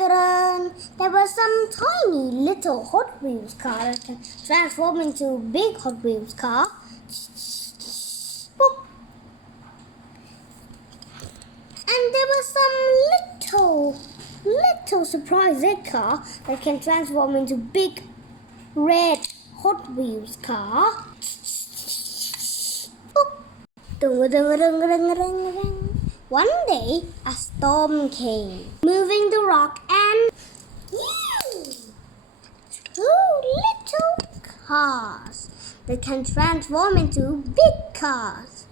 There was some tiny little Hot Wheels car that can transform into a big Hot Wheels car. Boop. And there was some little surprise egg car that can transform into big red Hot Wheels car. Boop. One day, a storm came, moving the rock and two little cars that can transform into big cars.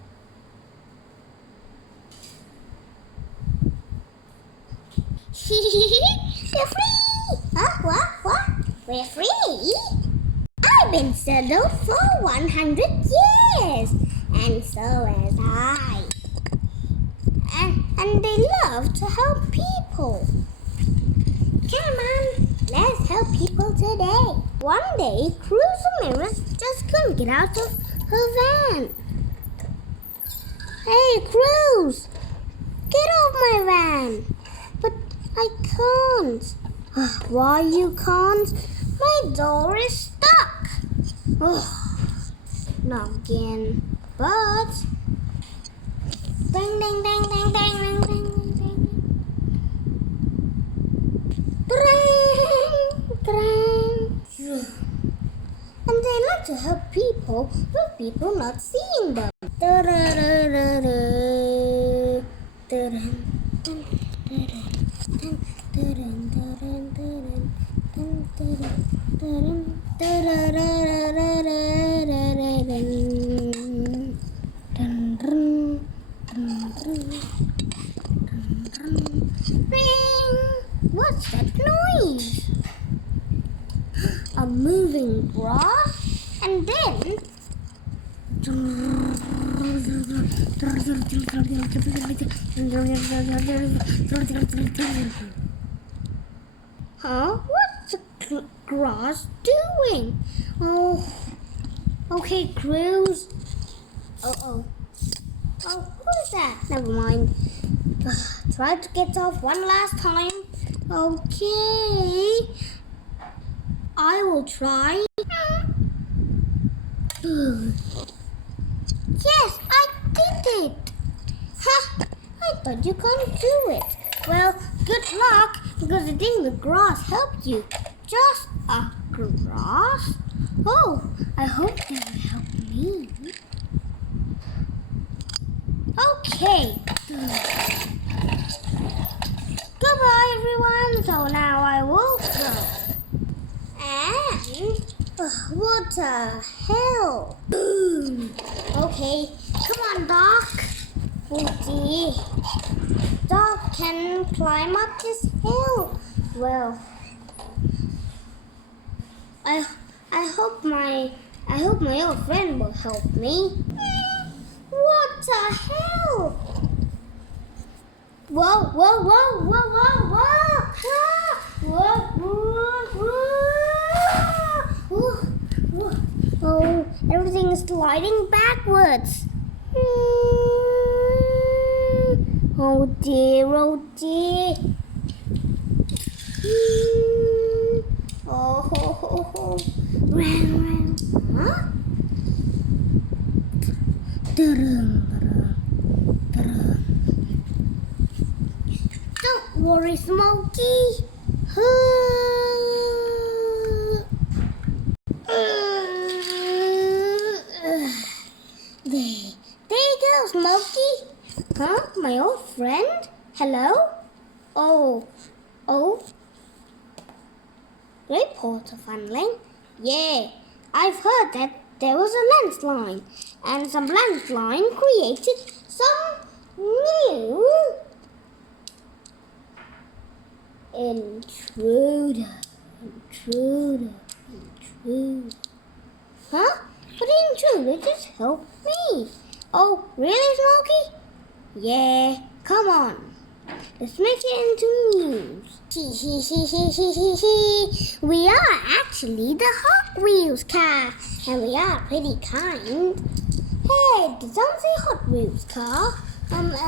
We're free! Huh? What? We're free? I've been settled for 100 years, and so has I. And they love to help people. Come on, let's help people today. One day, Cruz Ramirez just couldn't get out of her van. Hey, Cruz, get off my van. But I can't. Why you can't? My door is stuck. Not again. But ding ding ding ding ding ding ding ding. Ding. And they like to help people with people not seeing them. What's that noise? A moving grass, and then what's the grass doing? Oh, okay, Cruz. Oh, who's that? Never mind. Try to get off one last time. Okay, I will try. Yes, I did it. I thought you couldn't do it. Well, good luck, because I think the grass helped you. Just a grass? Oh, I hope that will help me. Okay. Goodbye, everyone. So now I will go. And what the hell? Okay, come on, Doc. Okay. Doc can climb up this hill. Well, I hope my old friend will help me. What the hell? Whoa! Oh, everything is sliding backwards. Oh dear. Oh. Huh? Don't worry, Smokey. There you go, Smokey. Huh? My old friend? Hello? Oh. Great Porter Funling? Yeah, I've heard that there was a landslide, and some landslide created some new intruder. Huh? But the intruder just helped me. Oh, really, Smokey? Yeah, come on. Let's make it into news. We are actually the Hot Wheels car, and we are pretty kind. Hey, did someone say Hot Wheels car? Run!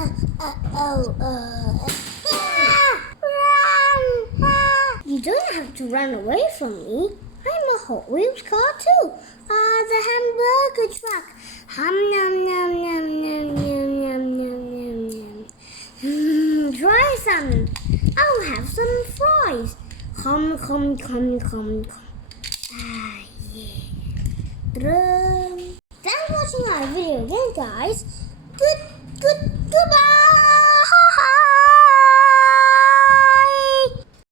to run away from me. I'm a Hot Wheels car too. The hamburger truck. Hum num num num num num num num num num. Try some. I'll have some fries. Hum hum hum hum hum. Ah yeah. Thanks for watching our video again, guys. Goodbye.